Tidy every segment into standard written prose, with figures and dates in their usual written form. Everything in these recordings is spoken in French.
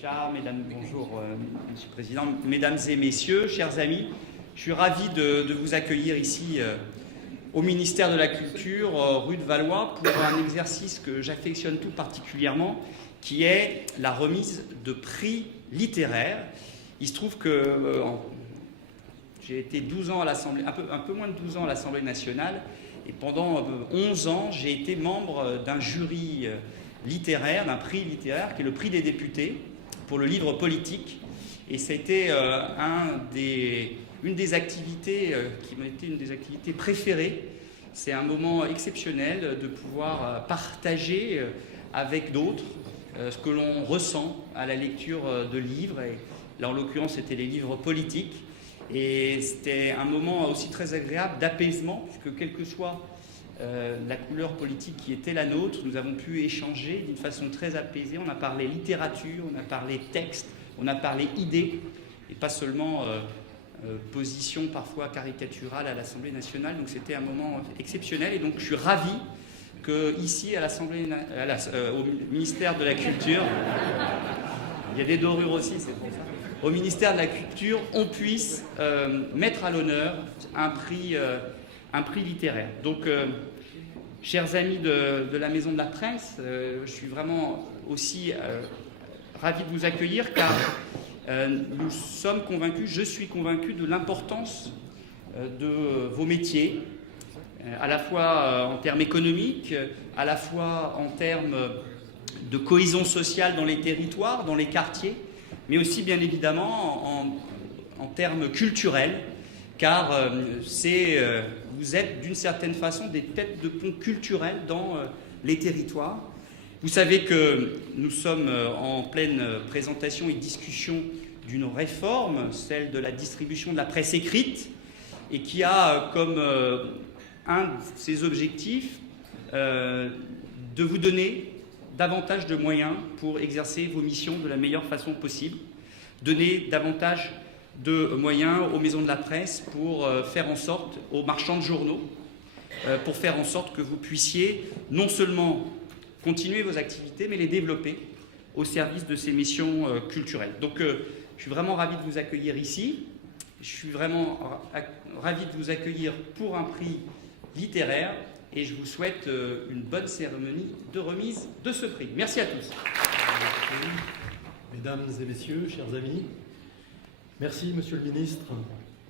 Sacha, bonjour Monsieur le Président, Mesdames et Messieurs, chers amis, je suis ravi de vous accueillir ici au ministère de la Culture, rue de Valois, pour un exercice que j'affectionne tout particulièrement, qui est la remise de prix littéraires. Il se trouve que j'ai été 12 ans à l'Assemblée, un peu moins de 12 ans à l'Assemblée nationale, et pendant 11 ans, j'ai été membre d'un jury littéraire, d'un prix littéraire, qui est le prix des députés, pour le livre politique. Et c'était une des activités qui m'a été une des activités préférées. C'est un moment exceptionnel de pouvoir partager avec d'autres ce que l'on ressent à la lecture de livres. Et là, en l'occurrence, c'était les livres politiques. Et c'était un moment aussi très agréable d'apaisement, puisque quelle que soit la couleur politique qui était la nôtre, nous avons pu échanger d'une façon très apaisée. On a parlé littérature, on a parlé texte, on a parlé idées, et pas seulement position parfois caricaturale à l'Assemblée nationale. Donc c'était un moment exceptionnel, et donc je suis ravi que ici à au ministère de la Culture, il y a des dorures aussi, c'est pour ça. Au ministère de la Culture, on puisse mettre à l'honneur un prix littéraire. Donc, chers amis de la Maison de la Presse, je suis vraiment aussi ravi de vous accueillir, car nous sommes convaincus, je suis convaincu de l'importance de vos métiers, à la fois en termes économiques, à la fois en termes de cohésion sociale dans les territoires, dans les quartiers, mais aussi bien évidemment en termes culturels, car vous êtes d'une certaine façon des têtes de pont culturelles dans les territoires. Vous savez que nous sommes en pleine présentation et discussion d'une réforme, celle de la distribution de la presse écrite, et qui a comme un de ses objectifs de vous donner davantage de moyens pour exercer vos missions de la meilleure façon possible, donner davantage de moyens aux maisons de la presse pour faire en sorte, aux marchands de journaux, pour faire en sorte que vous puissiez non seulement continuer vos activités, mais les développer au service de ces missions culturelles. Donc je suis vraiment ravi de vous accueillir ici. Je suis vraiment ravi de vous accueillir pour un prix littéraire. Et je vous souhaite une bonne cérémonie de remise de ce prix. Merci à tous. Mesdames et messieurs, chers amis, merci Monsieur le Ministre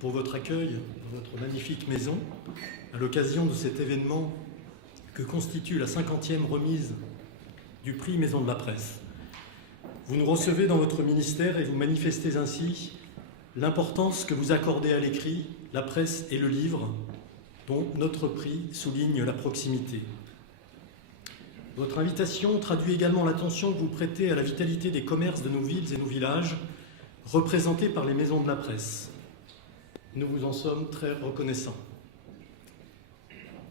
pour votre accueil dans votre magnifique maison à l'occasion de cet événement que constitue la 50e remise du prix Maison de la Presse. Vous nous recevez dans votre ministère et vous manifestez ainsi l'importance que vous accordez à l'écrit, la presse et le livre, dont notre prix souligne la proximité. Votre invitation traduit également l'attention que vous prêtez à la vitalité des commerces de nos villes et nos villages, représentés par les maisons de la presse. Nous vous en sommes très reconnaissants.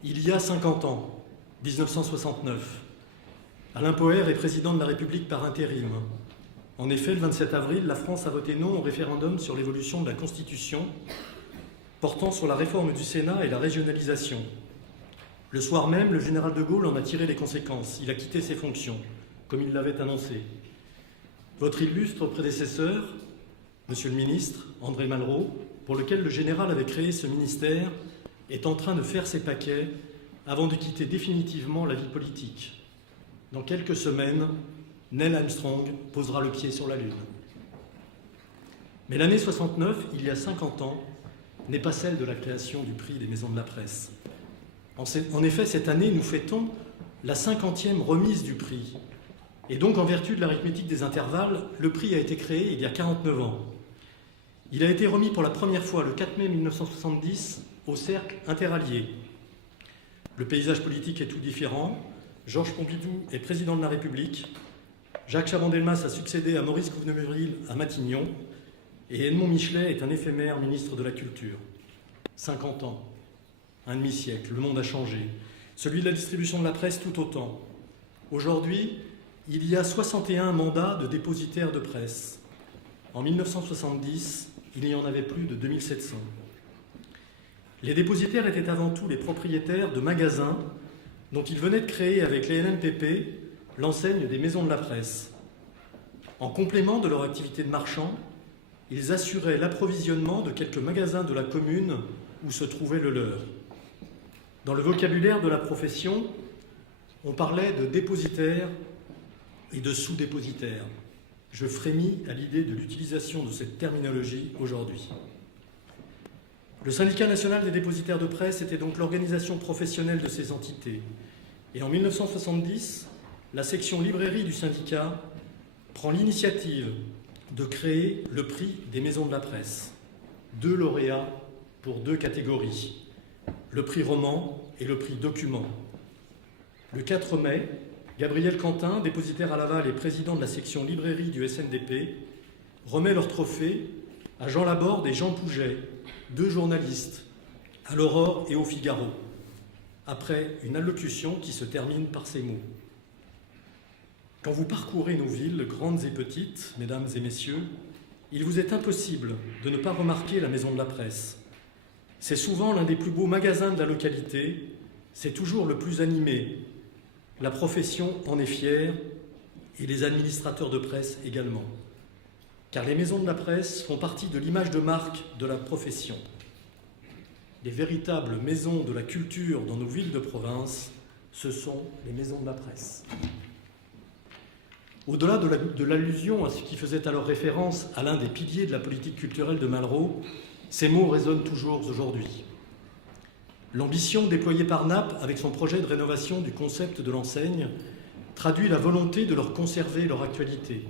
Il y a 50 ans, 1969, Alain Poher est président de la République par intérim. En effet, le 27 avril, la France a voté non au référendum sur l'évolution de la Constitution, portant sur la réforme du Sénat et la régionalisation. Le soir même, le général de Gaulle en a tiré les conséquences. Il a quitté ses fonctions, comme il l'avait annoncé. Votre illustre prédécesseur, Monsieur le ministre, André Malraux, pour lequel le général avait créé ce ministère, est en train de faire ses paquets avant de quitter définitivement la vie politique. Dans quelques semaines, Neil Armstrong posera le pied sur la Lune. Mais l'année 69, il y a 50 ans, n'est pas celle de la création du prix des maisons de la presse. En effet, cette année, nous fêtons la 50e remise du prix. Et donc, en vertu de l'arithmétique des intervalles, le prix a été créé il y a 49 ans. Il a été remis pour la première fois le 4 mai 1970 au Cercle interallié. Le paysage politique est tout différent. Georges Pompidou est président de la République. Jacques Chaban-Delmas a succédé à Maurice Couveneur-Muril à Matignon. Et Edmond Michelet est un éphémère ministre de la Culture. 50 ans, un demi-siècle, le monde a changé. Celui de la distribution de la presse tout autant. Aujourd'hui, il y a 61 mandats de dépositaires de presse. En 1970, il n'y en avait plus de 2700. Les dépositaires étaient avant tout les propriétaires de magasins dont ils venaient de créer avec les LNPP l'enseigne des maisons de la presse. En complément de leur activité de marchand, ils assuraient l'approvisionnement de quelques magasins de la commune où se trouvait le leur. Dans le vocabulaire de la profession, on parlait de dépositaires et de sous-dépositaires. Je frémis à l'idée de l'utilisation de cette terminologie aujourd'hui. Le Syndicat national des dépositaires de presse était donc l'organisation professionnelle de ces entités. Et en 1970, la section librairie du syndicat prend l'initiative de créer le prix des maisons de la presse. 2 lauréats pour 2 catégories, le prix roman et le prix document. Le 4 mai, Gabriel Quentin, dépositaire à Laval et président de la section librairie du SNDP, remet leur trophée à Jean Laborde et Jean Pouget, 2 journalistes, à l'Aurore et au Figaro, après une allocution qui se termine par ces mots. Quand vous parcourez nos villes, grandes et petites, mesdames et messieurs, il vous est impossible de ne pas remarquer la Maison de la Presse. C'est souvent l'un des plus beaux magasins de la localité, c'est toujours le plus animé. La profession en est fière et les administrateurs de presse également. Car les maisons de la presse font partie de l'image de marque de la profession. Les véritables maisons de la culture dans nos villes de province, ce sont les maisons de la presse. Au-delà de l'allusion à ce qui faisait alors référence à l'un des piliers de la politique culturelle de Malraux, ces mots résonnent toujours aujourd'hui. L'ambition déployée par Naples avec son projet de rénovation du concept de l'enseigne traduit la volonté de leur conserver leur actualité.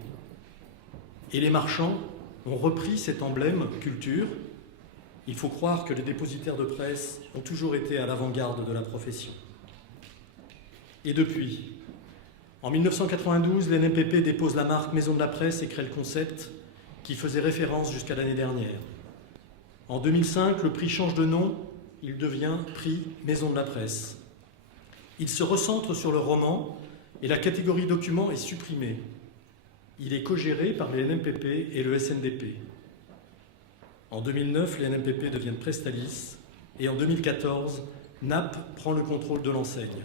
Et les marchands ont repris cet emblème culture. Il faut croire que les dépositaires de presse ont toujours été à l'avant-garde de la profession. Et depuis, en 1992, l'NMPP dépose la marque Maison de la Presse et crée le concept qui faisait référence jusqu'à l'année dernière. En 2005, le prix change de nom, il devient prix Maison de la Presse. Il se recentre sur le roman et la catégorie document est supprimée. Il est co-géré par les NMPP et le SNDP. En 2009, les NMPP deviennent Prestalis et en 2014, Naples prend le contrôle de l'enseigne.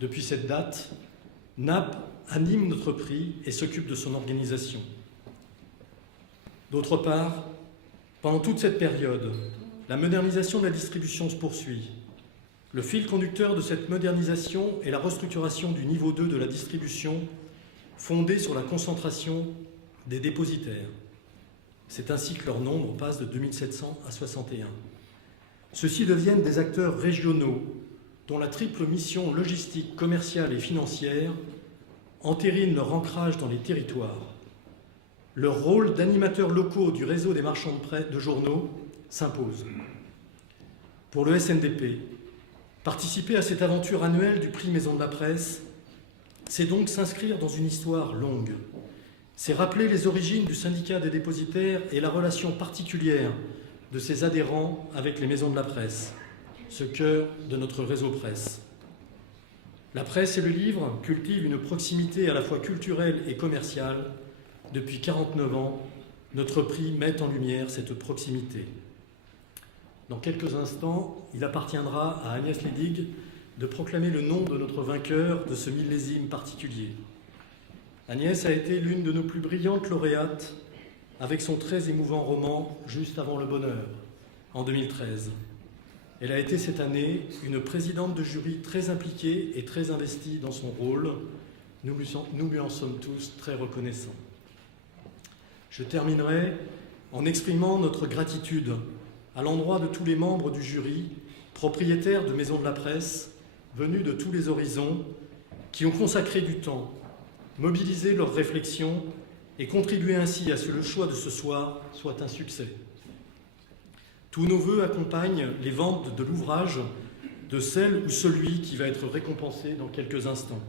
Depuis cette date, Naples anime notre prix et s'occupe de son organisation. D'autre part, pendant toute cette période, la modernisation de la distribution se poursuit. Le fil conducteur de cette modernisation est la restructuration du niveau 2 de la distribution, fondée sur la concentration des dépositaires. C'est ainsi que leur nombre passe de 2700 à 61. Ceux-ci deviennent des acteurs régionaux dont la triple mission logistique, commerciale et financière entérine leur ancrage dans les territoires. Leur rôle d'animateurs locaux du réseau des marchands de journaux s'impose. Pour le SNDP, participer à cette aventure annuelle du prix Maison de la Presse, c'est donc s'inscrire dans une histoire longue. C'est rappeler les origines du syndicat des dépositaires et la relation particulière de ses adhérents avec les maisons de la presse, ce cœur de notre réseau presse. La presse et le livre cultivent une proximité à la fois culturelle et commerciale. Depuis 49 ans, notre prix met en lumière cette proximité. Dans quelques instants, il appartiendra à Agnès Ledig de proclamer le nom de notre vainqueur de ce millésime particulier. Agnès a été l'une de nos plus brillantes lauréates avec son très émouvant roman « Juste avant le bonheur » en 2013. Elle a été cette année une présidente de jury très impliquée et très investie dans son rôle. Nous lui en sommes tous très reconnaissants. Je terminerai en exprimant notre gratitude à l'endroit de tous les membres du jury, propriétaires de maisons de la presse, venus de tous les horizons, qui ont consacré du temps, mobilisé leurs réflexions et contribué ainsi à ce que le choix de ce soir soit un succès. Tous nos vœux accompagnent les ventes de l'ouvrage de celle ou celui qui va être récompensé dans quelques instants.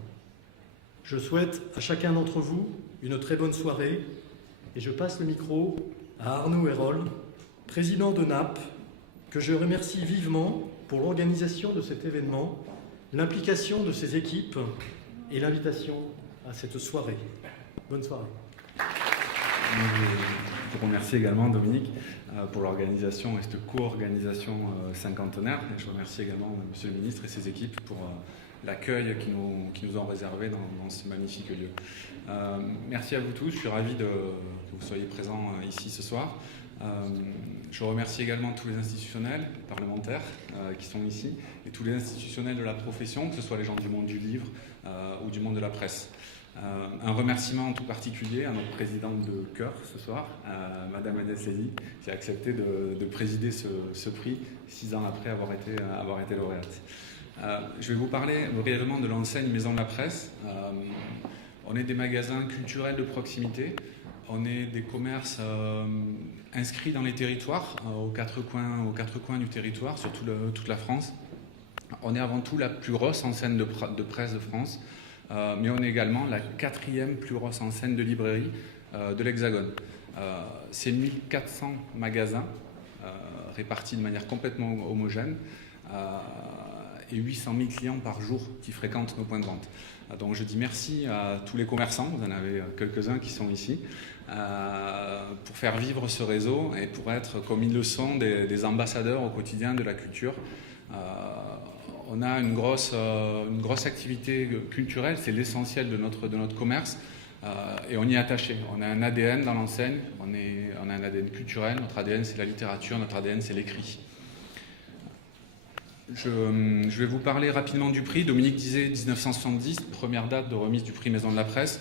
Je souhaite à chacun d'entre vous une très bonne soirée et je passe le micro à Arnaud Hérol, président de Naples, que je remercie vivement pour l'organisation de cet événement, l'implication de ses équipes et l'invitation à cette soirée. Bonne soirée. Je vous remercie également, Dominique, pour l'organisation et cette co-organisation cinquantenaire. Et je remercie également Monsieur le Ministre et ses équipes pour l'accueil qui nous ont réservé dans ce magnifique lieu. Merci à vous tous, je suis ravi que vous soyez présents ici ce soir. Je remercie également tous les institutionnels, parlementaires qui sont ici, et tous les institutionnels de la profession, que ce soit les gens du monde du livre ou du monde de la presse. Un remerciement tout particulier à notre présidente de cœur ce soir, Madame Agnès Lédy, qui a accepté de présider ce prix 6 ans après avoir été lauréate. Je vais vous parler brièvement de l'enseigne Maison de la Presse. On est des magasins culturels de proximité, on est des commerces inscrits dans les territoires, aux quatre coins du territoire, sur toute la France. On est avant tout la plus grosse enseigne de presse de France, mais on est également la 4e plus grosse enseigne de librairie de l'Hexagone. C'est 1400 magasins répartis de manière complètement homogène et 800 000 clients par jour qui fréquentent nos points de vente. Donc je dis merci à tous les commerçants, vous en avez quelques-uns qui sont ici, pour faire vivre ce réseau et pour être, comme ils le sont, des ambassadeurs au quotidien de la culture. On a une grosse activité culturelle, c'est l'essentiel de notre commerce, et on y est attaché. On a un ADN dans l'enseigne, on a un ADN culturel, notre ADN c'est la littérature, notre ADN c'est l'écrit. Je vais vous parler rapidement du prix. Dominique disait 1970, première date de remise du prix Maison de la Presse.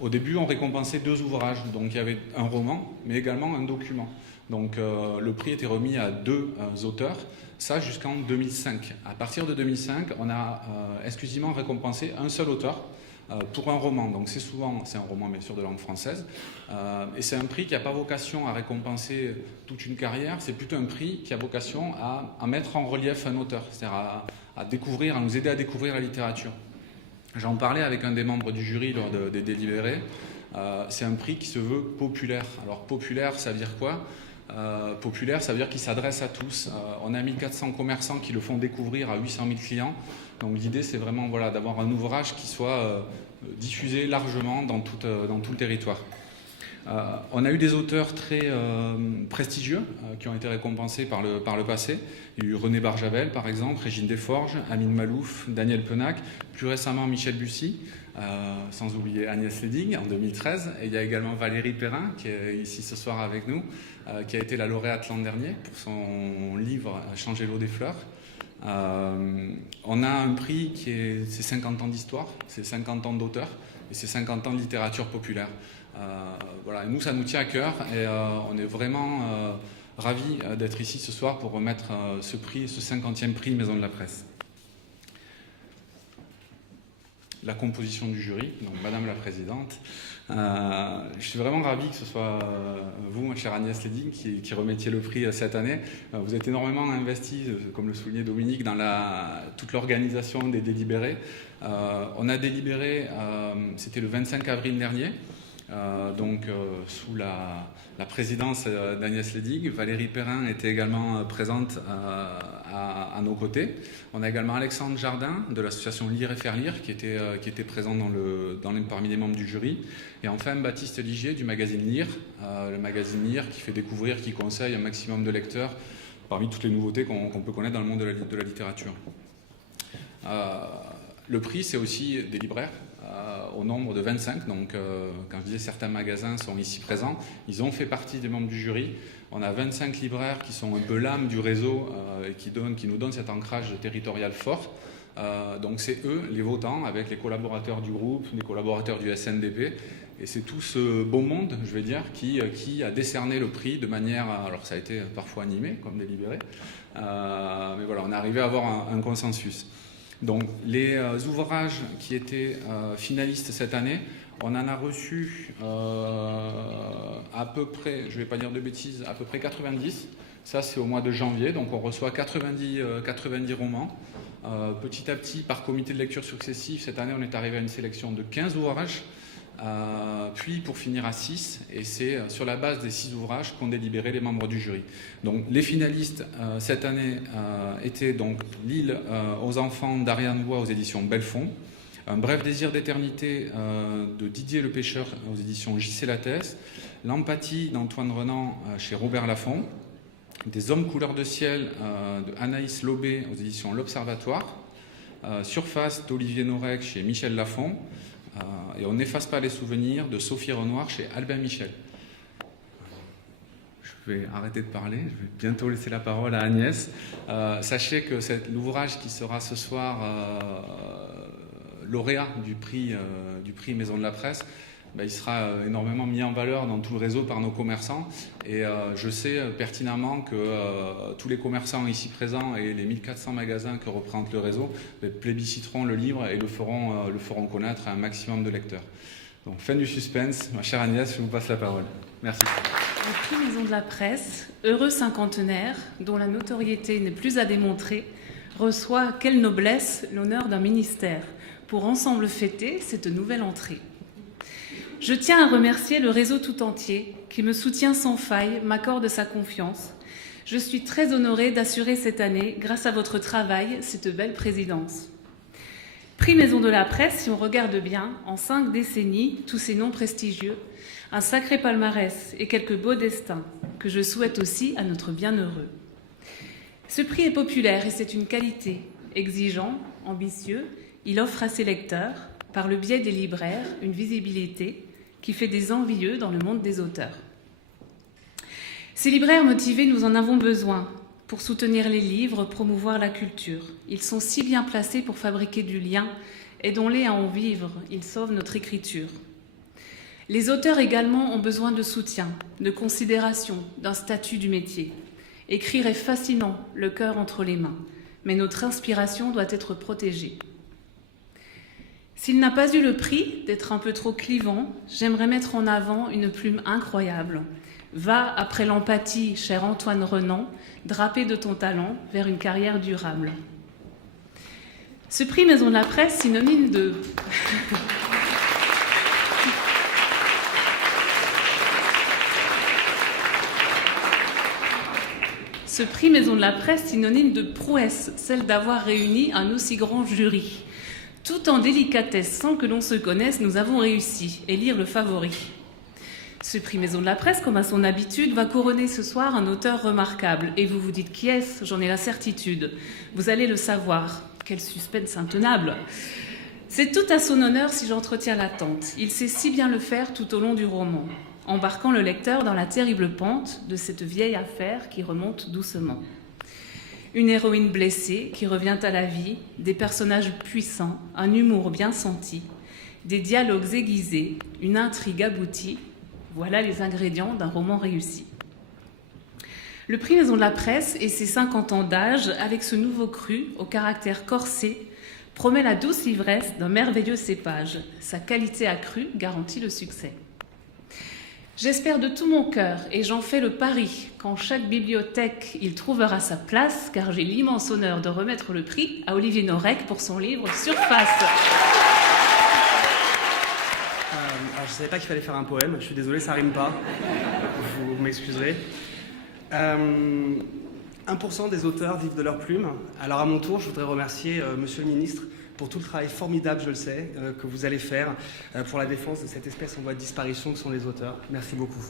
Au début, on récompensait 2 ouvrages. Donc il y avait un roman, mais également un document. Donc le prix était remis à 2 auteurs, ça jusqu'en 2005. À partir de 2005, on a exclusivement récompensé un seul auteur pour un roman. Donc c'est un roman bien sûr de langue française. Et c'est un prix qui n'a pas vocation à récompenser toute une carrière, c'est plutôt un prix qui a vocation à mettre en relief un auteur, c'est-à-dire à nous aider à découvrir la littérature. J'en parlais avec un des membres du jury lors des délibérés. C'est un prix qui se veut populaire. Alors populaire, ça veut dire quoi ? Populaire, ça veut dire qu'il s'adresse à tous. On a 1400 commerçants qui le font découvrir à 800 000 clients. Donc l'idée, c'est vraiment d'avoir un ouvrage qui soit diffusé largement dans tout le territoire. On a eu des auteurs très prestigieux qui ont été récompensés par le passé. Il y a eu René Barjavel, par exemple, Régine Desforges, Amine Malouf, Daniel Penac, plus récemment Michel Bussy, sans oublier Agnès Lédy en 2013. Et il y a également Valérie Perrin, qui est ici ce soir avec nous, qui a été la lauréate l'an dernier pour son livre « Changer l'eau des fleurs ». On a un prix c'est 50 ans d'histoire, c'est 50 ans d'auteur et c'est 50 ans de littérature populaire. Voilà, et nous, ça nous tient à cœur et on est vraiment ravis d'être ici ce soir pour remettre ce prix, ce 50e prix de Maison de la Presse. La composition du jury, donc Madame la Présidente. Je suis vraiment ravi que ce soit vous, ma chère Agnès Lédy, qui remettiez le prix cette année. Vous êtes énormément investis, comme le soulignait Dominique, dans toute l'organisation des délibérés. On a délibéré, c'était le 25 avril dernier, sous la présidence d'Agnès Lédy. Valérie Perrin était également présente à nos côtés. On a également Alexandre Jardin de l'association Lire et Faire Lire qui était présent parmi les membres du jury. Et enfin Baptiste Ligier du magazine Lire, le magazine Lire qui fait découvrir, qui conseille un maximum de lecteurs parmi toutes les nouveautés qu'on peut connaître dans le monde de la littérature. Le prix, c'est aussi des libraires. Au nombre de 25, donc quand je disais certains magasins sont ici présents, ils ont fait partie des membres du jury. On a 25 libraires qui sont un peu l'âme du réseau et qui nous donnent cet ancrage territorial fort. Donc c'est eux, les votants, avec les collaborateurs du groupe, les collaborateurs du SNDP. Et c'est tout ce beau monde, je vais dire, qui a décerné le prix de manière... Alors ça a été parfois animé, comme délibéré. Mais voilà, on est arrivé à avoir un consensus. Donc les ouvrages qui étaient finalistes cette année, on en a reçu à peu près, je ne vais pas dire de bêtises, à peu près 90. Ça c'est au mois de janvier, donc on reçoit 90 romans. Petit à petit, par comité de lecture successif, cette année on est arrivé à une sélection de 15 ouvrages, puis pour finir à 6, et c'est sur la base des 6 ouvrages qu'ont délibéré les membres du jury. Donc les finalistes cette année étaient donc L'île aux enfants d'Ariane Bois aux éditions Belfond, Un bref désir d'éternité de Didier Le Pêcheur aux éditions J.C. Lattès, L'empathie d'Antoine Renan chez Robert Laffont, Des hommes couleur de ciel de Anaïs Lobé aux éditions L'Observatoire, Surface d'Olivier Norek chez Michel Lafon. Et On n'efface pas les souvenirs de Sophie Renoir chez Albin Michel. Je vais arrêter de parler, je vais bientôt laisser la parole à Agnès. Sachez que l'ouvrage qui sera ce soir lauréat du prix Maison de la Presse, il sera énormément mis en valeur dans tout le réseau par nos commerçants. Et je sais pertinemment que tous les commerçants ici présents et les 1400 magasins que représente le réseau plébisciteront le livre et le feront connaître à un maximum de lecteurs. Donc, fin du suspense. Ma chère Agnès, je vous passe la parole. Merci. Le prix Maison de la Presse, heureux cinquantenaire, dont la notoriété n'est plus à démontrer, reçoit, quelle noblesse, l'honneur d'un ministère, pour ensemble fêter cette nouvelle entrée. Je tiens à remercier le réseau tout entier, qui me soutient sans faille, m'accorde sa confiance. Je suis très honorée d'assurer cette année, grâce à votre travail, cette belle présidence. Prix Maison de la Presse, si on regarde bien, en 5 décennies, tous ces noms prestigieux, un sacré palmarès et quelques beaux destins que je souhaite aussi à notre bienheureux. Ce prix est populaire et c'est une qualité. Exigeant, ambitieux, il offre à ses lecteurs, par le biais des libraires, une visibilité qui fait des envieux dans le monde des auteurs. Ces libraires motivés, nous en avons besoin pour soutenir les livres, promouvoir la culture. Ils sont si bien placés pour fabriquer du lien. Aidons-les à en vivre, ils sauvent notre écriture. Les auteurs également ont besoin de soutien, de considération, d'un statut du métier. Écrire est fascinant, le cœur entre les mains, mais notre inspiration doit être protégée. S'il n'a pas eu le prix d'être un peu trop clivant, j'aimerais mettre en avant une plume incroyable. Va après l'empathie, cher Antoine Renan, drapé de ton talent vers une carrière durable. Ce prix Maison de la Presse, synonyme de... Ce prix Maison de la Presse, synonyme de prouesse, celle d'avoir réuni un aussi grand jury. Tout en délicatesse, sans que l'on se connaisse, nous avons réussi, élire le favori. Ce prix Maison de la Presse, comme à son habitude, va couronner ce soir un auteur remarquable. Et vous vous dites qui est-ce ? J'en ai la certitude. Vous allez le savoir. Quel suspense intenable ! C'est tout à son honneur si j'entretiens l'attente. Il sait si bien le faire tout au long du roman, embarquant le lecteur dans la terrible pente de cette vieille affaire qui remonte doucement. Une héroïne blessée qui revient à la vie, des personnages puissants, un humour bien senti, des dialogues aiguisés, une intrigue aboutie, voilà les ingrédients d'un roman réussi. Le prix Maison de la Presse et ses 50 ans d'âge, avec ce nouveau cru au caractère corsé, promet la douce ivresse d'un merveilleux cépage. Sa qualité accrue garantit le succès. J'espère de tout mon cœur, et j'en fais le pari, qu'en chaque bibliothèque, il trouvera sa place, car j'ai l'immense honneur de remettre le prix à Olivier Norek pour son livre Surface. Alors, je ne savais pas qu'il fallait faire un poème, je suis désolé, ça rime pas, vous m'excuserez. 1% des auteurs vivent de leur plume. Alors à mon tour, je voudrais remercier Monsieur le Ministre pour tout le travail formidable, je le sais, que vous allez faire pour la défense de cette espèce en voie de disparition que sont les auteurs. Merci beaucoup.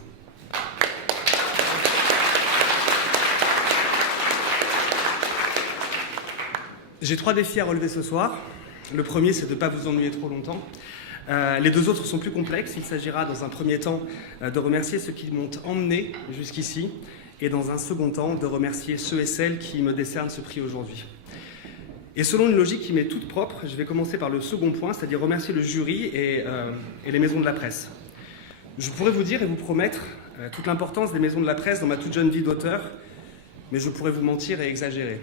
J'ai 3 défis à relever ce soir. Le premier, c'est de ne pas vous ennuyer trop longtemps. Les 2 autres sont plus complexes. Il s'agira dans un premier temps de remercier ceux qui m'ont emmené jusqu'ici et dans un second temps de remercier ceux et celles qui me décernent ce prix aujourd'hui. Et selon une logique qui m'est toute propre, je vais commencer par le second point, c'est-à-dire remercier le jury et les maisons de la presse. Je pourrais vous dire et vous promettre toute l'importance des maisons de la presse dans ma toute jeune vie d'auteur, mais je pourrais vous mentir et exagérer.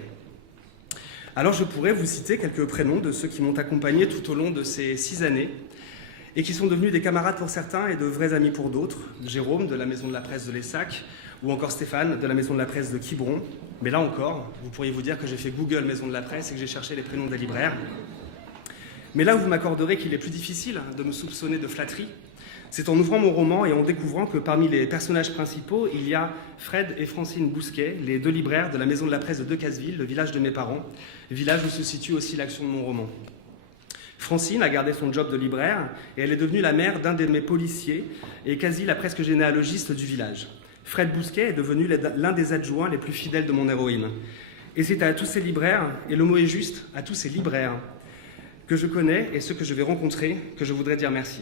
Alors je pourrais vous citer quelques prénoms de ceux qui m'ont accompagné tout au long de ces 6 années et qui sont devenus des camarades pour certains et de vrais amis pour d'autres. Jérôme de la maison de la presse de l'Essac, ou encore Stéphane de la maison de la presse de Quiberon. Mais là encore, vous pourriez vous dire que j'ai fait Google maison de la presse et que j'ai cherché les prénoms des libraires. Mais là où vous m'accorderez qu'il est plus difficile de me soupçonner de flatterie, c'est en ouvrant mon roman et en découvrant que parmi les personnages principaux, il y a Fred et Francine Bousquet, les 2 libraires de la maison de la presse de Decazeville, le village de mes parents, village où se situe aussi l'action de mon roman. Francine a gardé son job de libraire et elle est devenue la mère d'un de mes policiers et quasi la presque généalogiste du village. Fred Bousquet est devenu l'un des adjoints les plus fidèles de mon héroïne. Et c'est à tous ces libraires, et le mot est juste, à tous ces libraires, que je connais et ceux que je vais rencontrer, que je voudrais dire merci.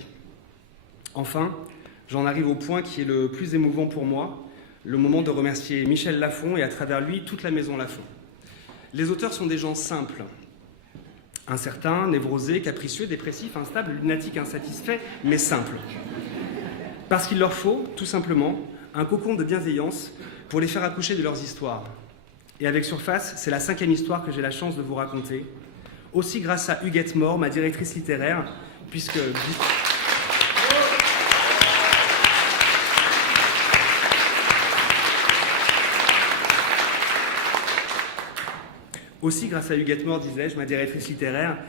Enfin, j'en arrive au point qui est le plus émouvant pour moi, le moment de remercier Michel Lafon et à travers lui toute la maison Lafon. Les auteurs sont des gens simples, incertains, névrosés, capricieux, dépressifs, instables, lunatiques, insatisfaits, mais simples. Parce qu'il leur faut, tout simplement, un cocon de bienveillance pour les faire accoucher de leurs histoires. Et avec Surface, c'est la 5e histoire que j'ai la chance de vous raconter. Aussi grâce à Huguette Mort, ma directrice littéraire, puisque... Aussi grâce à Huguette Mort, disais-je, ma directrice littéraire,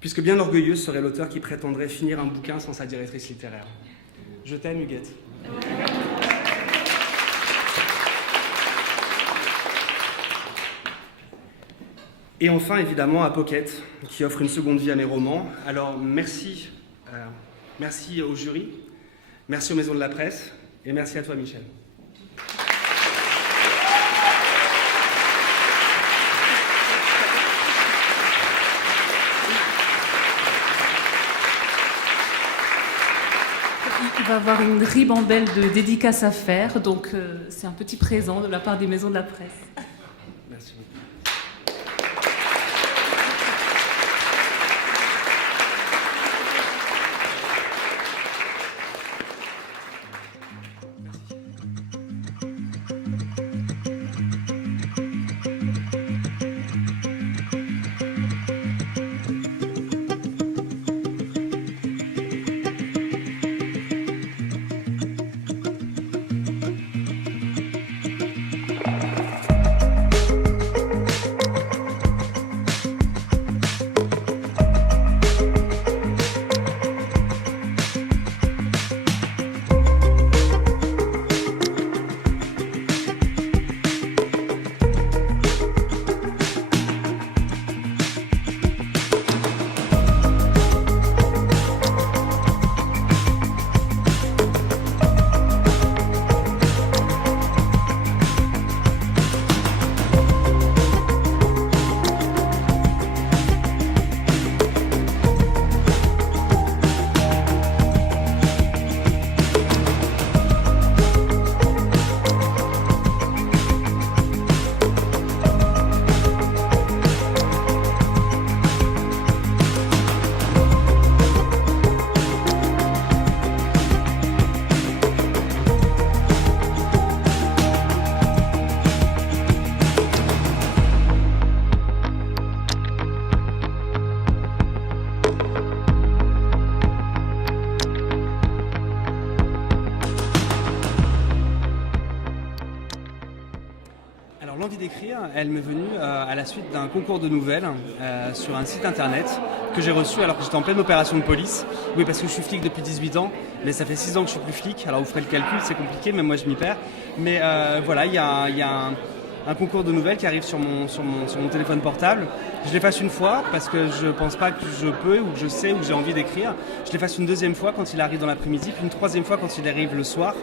puisque bien orgueilleuse serait l'auteur qui prétendrait finir un bouquin sans sa directrice littéraire. Je t'aime, Huguette. Et enfin, évidemment, à Pocket, qui offre une seconde vie à mes romans. Alors, merci au jury, merci aux maisons de la presse, et merci à toi, Michel. Il va avoir une ribambelle de dédicaces à faire, donc c'est un petit présent de la part des maisons de la presse. Merci beaucoup. L'envie d'écrire, elle m'est venue à la suite d'un concours de nouvelles sur un site internet que j'ai reçu alors que j'étais en pleine opération de police. Oui, parce que je suis flic depuis 18 ans, mais ça fait 6 ans que je suis plus flic. Alors vous ferez le calcul, c'est compliqué, même moi je m'y perds. Mais voilà, il y a un concours de nouvelles qui arrive sur mon téléphone portable. Je l'efface une fois parce que je pense pas que je peux ou que je sais ou que j'ai envie d'écrire. Je l'efface une deuxième fois quand il arrive dans l'après-midi, puis une troisième fois quand il arrive le soir.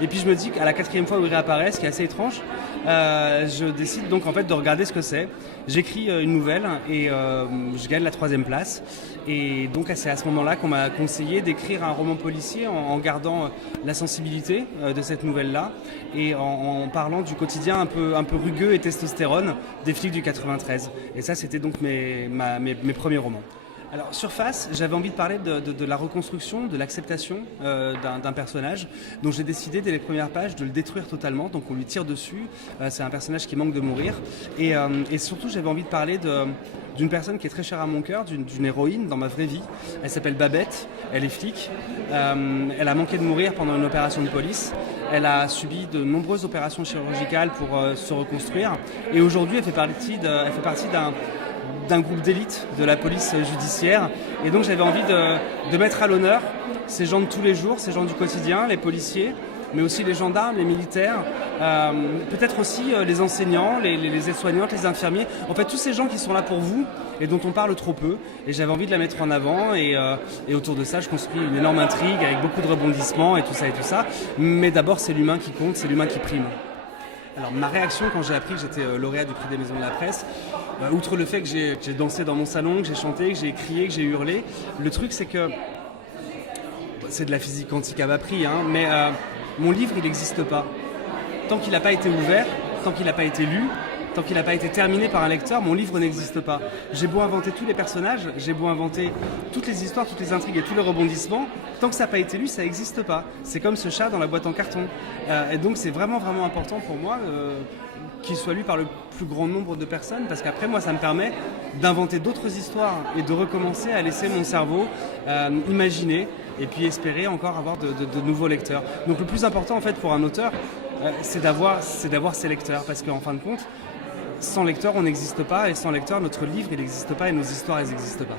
Et puis je me dis qu'à la 4e fois où il réapparaît, ce qui est assez étrange, je décide donc en fait de regarder ce que c'est. J'écris une nouvelle et je gagne la 3e place. Et donc c'est à ce moment-là qu'on m'a conseillé d'écrire un roman policier en gardant la sensibilité de cette nouvelle-là et en parlant du quotidien un peu rugueux et testostérone des flics du 93. Et ça, c'était donc mes premiers romans. Alors, Surface, j'avais envie de parler de la reconstruction, de l'acceptation d'un personnage dont j'ai décidé dès les premières pages de le détruire totalement, donc on lui tire dessus, c'est un personnage qui manque de mourir, et surtout j'avais envie de parler d'une personne qui est très chère à mon cœur, d'une héroïne dans ma vraie vie. Elle s'appelle Babette, elle est flic, elle a manqué de mourir pendant une opération de police, elle a subi de nombreuses opérations chirurgicales pour se reconstruire, et aujourd'hui elle fait partie d'un groupe d'élite de la police judiciaire. Et donc j'avais envie de mettre à l'honneur ces gens de tous les jours, ces gens du quotidien, les policiers, mais aussi les gendarmes, les militaires, peut-être aussi les enseignants, les aides-soignantes, les infirmiers, en fait tous ces gens qui sont là pour vous et dont on parle trop peu. Et j'avais envie de la mettre en avant et autour de ça je construis une énorme intrigue avec beaucoup de rebondissements et tout ça. Mais d'abord c'est l'humain qui compte, c'est l'humain qui prime. Alors ma réaction quand j'ai appris que j'étais lauréat du prix des Maisons de la Presse, outre le fait que j'ai dansé dans mon salon, que j'ai chanté, que j'ai crié, que j'ai hurlé, le truc c'est que c'est de la physique quantique à bas prix, hein, mais mon livre il n'existe pas. Tant qu'il n'a pas été ouvert, tant qu'il n'a pas été lu, tant qu'il n'a pas été terminé par un lecteur, mon livre n'existe pas. J'ai beau inventer tous les personnages, j'ai beau inventer toutes les histoires, toutes les intrigues et tous les rebondissements, tant que ça n'a pas été lu, ça n'existe pas. C'est comme ce chat dans la boîte en carton. Et donc c'est vraiment vraiment important pour moi qu'il soit lu par le plus grand nombre de personnes, parce qu'après moi ça me permet d'inventer d'autres histoires et de recommencer à laisser mon cerveau imaginer et puis espérer encore avoir de nouveaux lecteurs. Donc le plus important en fait pour un auteur, c'est d'avoir ses lecteurs, parce qu'en fin de compte, sans lecteurs on n'existe pas, et sans lecteurs notre livre il n'existe pas et nos histoires elles n'existent pas.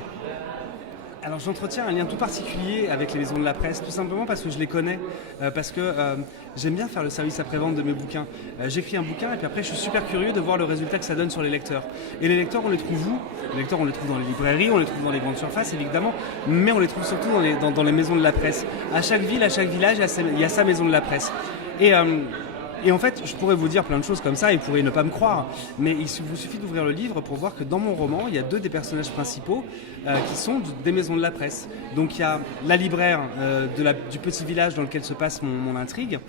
Alors j'entretiens un lien tout particulier avec les maisons de la presse, tout simplement parce que je les connais, parce que j'aime bien faire le service après-vente de mes bouquins. J'écris un bouquin et puis après je suis super curieux de voir le résultat que ça donne sur les lecteurs. Et les lecteurs on les trouve où ? Les lecteurs on les trouve dans les librairies, on les trouve dans les grandes surfaces évidemment, mais on les trouve surtout dans les maisons de la presse. À chaque ville, à chaque village, il y a sa maison de la presse. Et en fait, je pourrais vous dire plein de choses comme ça et vous pourriez ne pas me croire, mais il vous suffit d'ouvrir le livre pour voir que dans mon roman, il y a deux des personnages principaux qui sont des maisons de la presse. Donc il y a la libraire du petit village dans lequel se passe mon intrigue,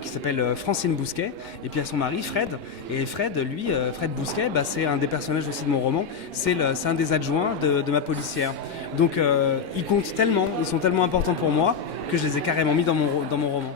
qui s'appelle Francine Bousquet, et puis il y a son mari Fred. Et Fred, lui, Fred Bousquet, c'est un des personnages aussi de mon roman, c'est un des adjoints de ma policière. Donc ils comptent tellement, ils sont tellement importants pour moi que je les ai carrément mis dans mon roman.